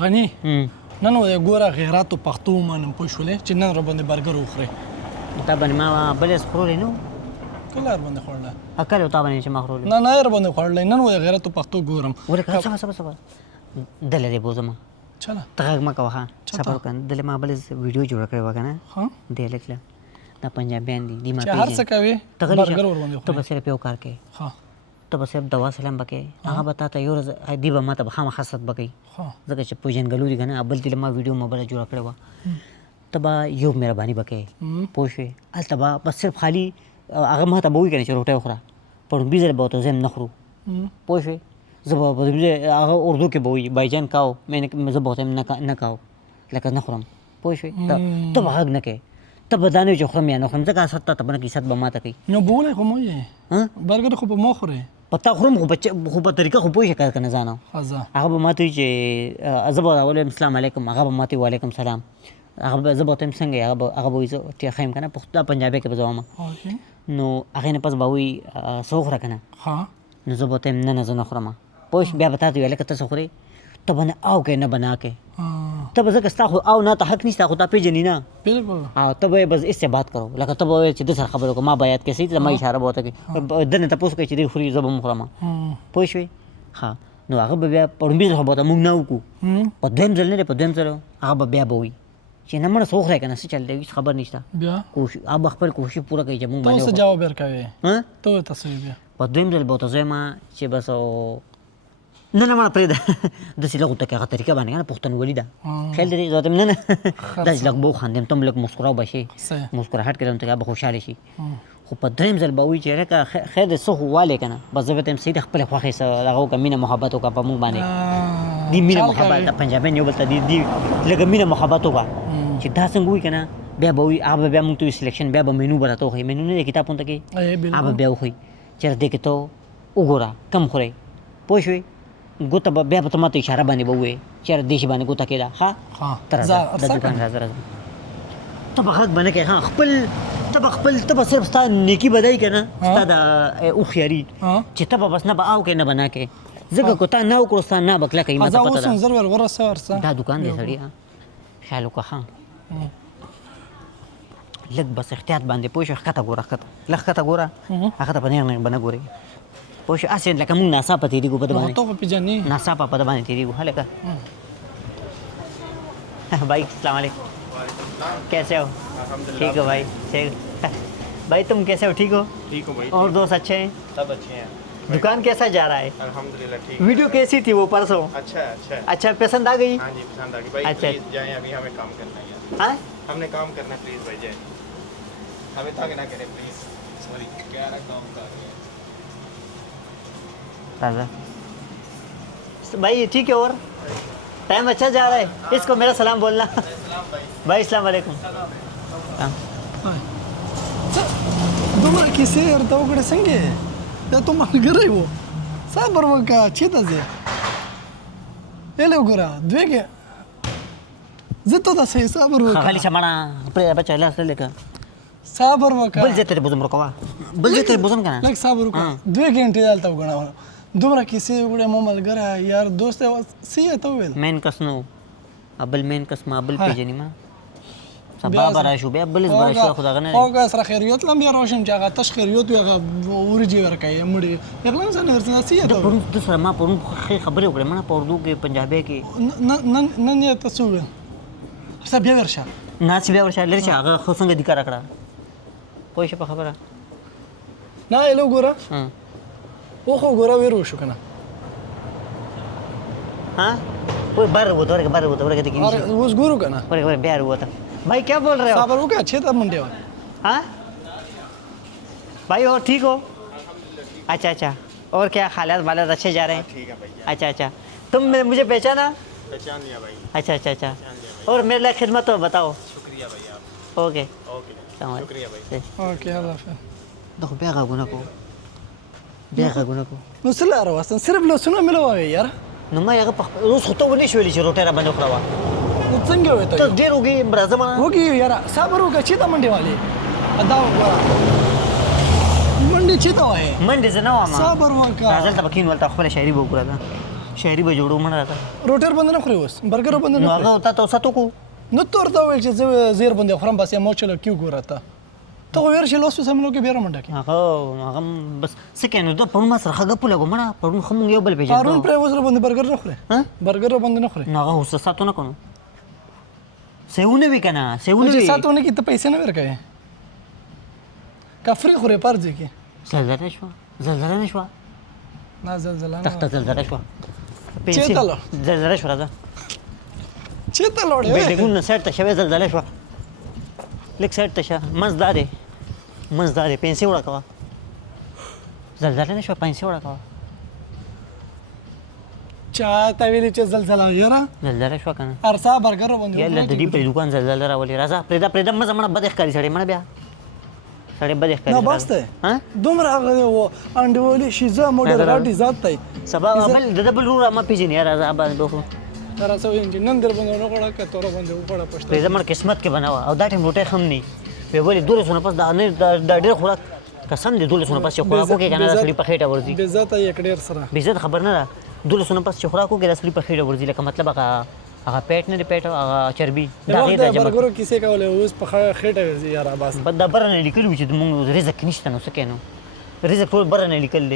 غني نن و ګوره غیراتو پښتو ومنم پوه شولې چې نن راباندې برګر وخورې تا باندې ما بلې خورولې نو کله راباندې خوړله اکل تا باندې چې ما خورولې نه نه راباندې خوړلی نن و غیراتو پښتو ګورم ورکه صبر دلې دې بوزم چله ته غږ مه کوه ښه صبر وکړه دلې ما بلې ویډیو جوړه کړې وه که نه دې هلک دا پنجابیان دي دې ما چې هر څه کوې برګر ورباندې ته به صرف یو کار کوې ته به صرف دوا سلام به کوې هغه به تا ته یو ورځ دې به ما ته به خامخا حسد به کوي ځکه چې پیژنګلو دي که نه بل دې ما ویډیو ما بله جوړه کړې وه ته به یو مهرباني به کوې پوه شوې هلته به بس صرف خالي هغه ما ته به وایي که نه چې روټۍ وخوره پړومبي ځل به ورته زه نه خورو پوه شوې زه به هغه اردو کې به وایي بایجان کاو زه به ورته نه کاو لکه نه خورم پوه شوې ته به غږ نه کوې ته به دا نه وي چې خورم یا نه خورم ځکه حسد تا ته به نه کوي حسد به ما ته کوي نو بولی خو مو یې برګر خو به ما خورې په تا خورم خو په طریقه خو پوه شي که نه ځانم هغه به ما ته وایي چې زه به ووایم السلام علیکم هغه به ما ته وایي وعلیکم سلام هغه به زه به ورته وایم څنګه یې هغه به وایي زه ټیښه یم که نه پښتو پنجابي کې به زه وایم نو هغې نه پس به وایي څه وخوره که نه نو زه به ورته وایم نه نه زه نه خورم پوه شو بیا به تا ته وایي هلکه ته څه خورې ته به نه او کوې نه به نه کوې ته به ځکه ستا خو او نه ته حق نشته خو تا پېژني نه ته به یې بس استعباد کرو لکه ته به وایې چې ده سره خبرې وکړه ما به یاد کړې صحیح ما اشاره به ورته کوي ده نه تپوس کوي چې دی خوري زه به هم خورم پوه شوې ښه نو هغه به بیا پړومبي ځل خو به ورته موږ نه وکړو په دویم ځل نه دی په دویم ځل هغه به بیا به وایي چې نه مړه څه وخوری که نه څه چل دی هېڅ خبر نشته هغه به خپل کوشش پوره کوي چې موږ باندې ته څه جواب ورکوې ته ورته څه بیا په دویم ځل به ورته زه یم چې بس نه نه مړه پرېږده داسې لږ ورته کې هغه طریقه باندې که نه پښتونولي ده خیال دی زه ورته نه نه داسې لږ به وخاندم ته هم لږ مسکراو به شي مسکراهټ کې ته به خوشحاله شي خو په درېیم ځل به وایي چې هلکه خیر دی څه خو والی که نه بس زه به ته یم صحیح د خپلې خوښې څه هغه وکړه مینه محبت وکړه په موږ باندې دې مینه محبت د پنجابیان یو بل ته دې لږه مینه محبت وکړه چې دا څنګه وایي که نه بیا به وایي هغه به بیا موږ ته وایي سلیکشن بیا به مینو به راته وښایي مینو نه دی کتابونو ته کې هغه به بیا وښایي چېرې دې کې ته وګوره کم خورئ پوه شوې ګوته به بیا به ته ما ته اشاره باندې به ووایې چېرې دې شي باندې ګوته کېده ښه ته راځه د دوکان راځه ته به غږ به نه کوې ته به صرف ستا نیکي به دی که نه ستا د هوښیاري چې ته به بس نه به او کوې نه به نه کوې ځکه که تا نه وکړو ستا نه به کلکه ما ته پته ده دا دوکان دی سړي خیال وکړه ښه لږ بس احتیاط باندې پوه شو ښکته ګوره لږ ښکته ګوره هغه ته په نیغ به نه ګورې پوه شو هسې لکه موږ ناڅاپه تېرېږو په ده باندې ناڅاپه په ده باندې تېرېږو هلکه भाई अस्सलाम वालेकुम कैसे हो ठीक हो भाई भाई तुम कैसे हो ठीक हो भाई और दोस्त अच्छे हैं सब अच्छे हैं दुकान कैसा जा रहा है अल्हम्दुलिल्लाह ठीक वीडियो कैसी थी वो परसों अच्छा पसंद आ गई हाँ जी पसंद आ गई भाई अच्छा प्लीज जाएं अभी हमें काम करना है हाँ हमने काम करना है प्लीज भाई जाएं हमें तंग ना करें प्लीज सॉरी क्या रहा काम कर रहे हैं भाई ठीक है और टाइम अच्छा जा रहा है इसको मेरा सलाम बोलना भाई अस्सलाम वालेकुम دومره کیسې ورته وکړې څنګه یې دا تو ملګری و صبر وکړه چېرته ځې هلې وګوره دوی کې زه ته داسې صبر وکړه خالي شماړه پرېږده بچه لاس لکه صبر وکړه بل ځای ته دې بوزم رکوه بل ځای ته دې بوزم که نه لږ صبر وکړه 2 غنټې دلته وګڼه دومره کیسې وکړې مو ملګری یار دوست څه یې ته وویل مین کس نو بل مین کس ما بل پېژني ما سبا به راشو بیا بل به راشو خو دغه نه هغه سره خیریت لم بیا راشم چې هغه تش خیریت وي هغه ورجې ورکوي مړې اغلم ځان ورته څه یې ته د سره ما پرون ښې خبرې وکړې ما په اردو کې پنجابي کې نن یې ته څه وویل څه بیا ورشه ناڅ بیا ورشه لرې شه هغه خو څنګه دي کاره کړه پوه شې په خبره نه هلو ګوره اوخو ګوره ویر وشو که نه हाँ वो बाहर होता है बाहर होता है कहते हैं اوس ګورو که نه अरे बिहार हुआ था भाई क्या बोल रहे हो صبر وکړه چېرته منډې وه हाँ भाई और ठीक हो अच्छा अच्छा और क्या हालात वालात अच्छे जा रहे हैं ठीक है भाई अच्छा अच्छा तुम मुझे पहचाना पहचान लिया भाई अच्छा अच्छा अच्छा और मेरे लिए खिदमत तो बताओ शुक्रिया भाई आप ओके ओके शुक्रिया भाई اوکې الله خیر देखो بیا غاګونه کو بیا غاګونه کو نو څه لاره واستن صرف لاسونه مې لووې یار نو ما هغه اوس خو ته ونی شولی چې روټۍ را باندې وخوړه نو څنګه وې ته ته ډېر وږې راځه ما وږي یاره صبر وکړه چېرته منډې والې دا وګوره منډې چېرته وایې منډې زه نه وم صبر وکړه راځه دلته به کښېنو هلته خپله شاعري به وګوره ده شاعري به جوړو مړه راته روټر باندې نه خوري اوس برګر باندې نو نه هغه تا ته وساتو کو نو تور ته ویل چې زه زیر باندې خورم بس یا مو چلو کیو ګوره ته خو ویل چې لوس په سملو کې بیا منډه کې هغه بس څه کوي نو دا پرون ما سره ښه ګپو لګو مړه پرون خو مونږ یو بل هارون پېژنو پرې وزره باندې برګر نه خوري ها برګر باندې نه خوري نو هغه اوس ساتو نه کوو سیونه وی کنه سیونه چې وی ساتونه کې ته پیسې نه ورکوي کفري خوري پارځي کې زلزله شو زلزله نه شو نه زلزله نه تخته زلزله شو چېرته لاړ؟ زلزله شو راځه چېرته لاړې وې؟ بلډینګونه سایډ ته شوې زلزله شوه لږ سایډ ته شه منځ دا دی منځ دا دی پنسې وړه کوه زلزله نه شوه پنسې وړه کوه چا ته ویلي چې زلزله یاره زلزله شوه که نه ارسا برګر باندې یاله د دې په دوکان زلزله راولي راځه پرېږده مزه مړه بد ښکاري سړی مړه بیا سړی بد ښکاري نه بس دی ها دومره هغه و انډیوالي شیزه موډر غاټي ذات دی سبا بل د بل ورور ما پیژنې یاره راځه باندې بخورو تر څو چې نن در باندې وګړه که تور باندې وګړه پښته پرېږده مړه قسمت کې بناوه او دا ټیم روټۍ خم نه وی ولې 1200 نه پس دا ډېر خوراک قسم دې 1200 نه پس چې خوراک وکړي که نه دا سړي په خېټه ورځي بې ذاته یې ډېر سره بې عزت خبر نه ده 1200 نه پس چې خوراک وکړي دا سړي په خېټه ورځي لکه مطلب هغه پیټ نه دی پیټ هغه چربي دا دا غیر د د جمع برګرو کیسې کولې اوس په خېټه ورځي یاره بس بد دا بره نه لیکلي وي چې موږ رزق نشته نو څه کوي نو رزق ټول بره نه لیکل دی